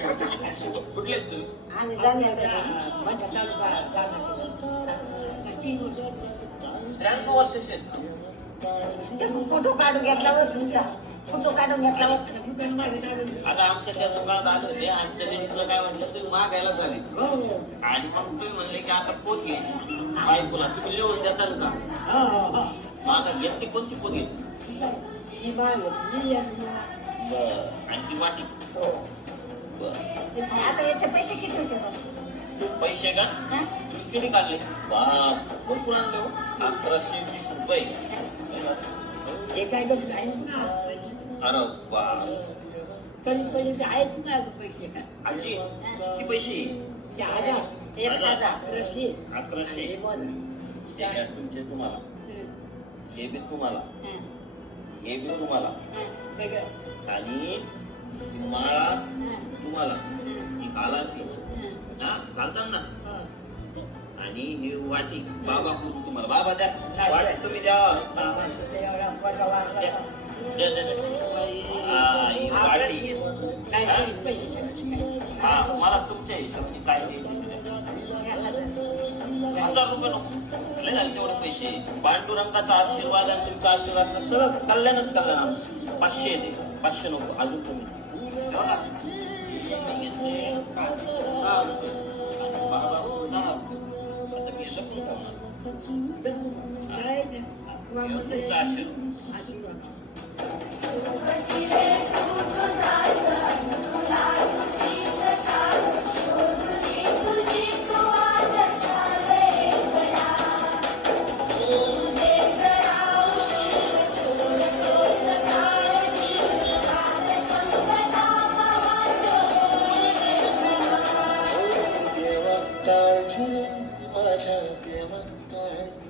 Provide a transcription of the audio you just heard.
कुठले आहेत तुम्ही? आम्ही माझ्या तालुका जाणार 93 वर्षाचे आहेत. फोटो काढून घेतल्यावर तुमचा फोटो काढून घेतल्यावर आता आमच्या त्या दुकानात आले होते. आमच्या लेडीजला काय म्हटलं, तुम्ही मागायला झाले आणि मग तुम्ही म्हणले की आता पोत घ्यायची बायकोला, तुम्ही लिहून देताल का? मग आता घेतली कोणती पोत घेतली? आणि ती वाटी. आता याचे पैसे किती होते पैसे का तुम्ही किती काढले? बाप भरपूर आणले हो. 1120 रुपये. हे काय आहेत ना अरे बाप. कधी कधी आहेत ना पैसे आजी किती पैसे? 1100. 1100. तुमचे तुम्हाला, हे बी तुम्हाला, हे बी तुम्हाला, आणि माळा तुम्हाला, ही कालाची हा घालतात ना, आणि ही वाटी बाबा करू तुम्हाला. बाबा द्या वाटी, तुम्ही द्या. वाटी हा मला तुमच्या हिशोबाने काय द्यायचे? 1000 रुपये नको लय झाले तेवढे पैसे. पांडुरंगाचा आशीर्वाद आणि तुमचा आशीर्वाद सगळं कल्याणच कल्याण आमचं. 500 दे, 500 नको अजून तुम्ही काळजी माझ्या देवा काळजी.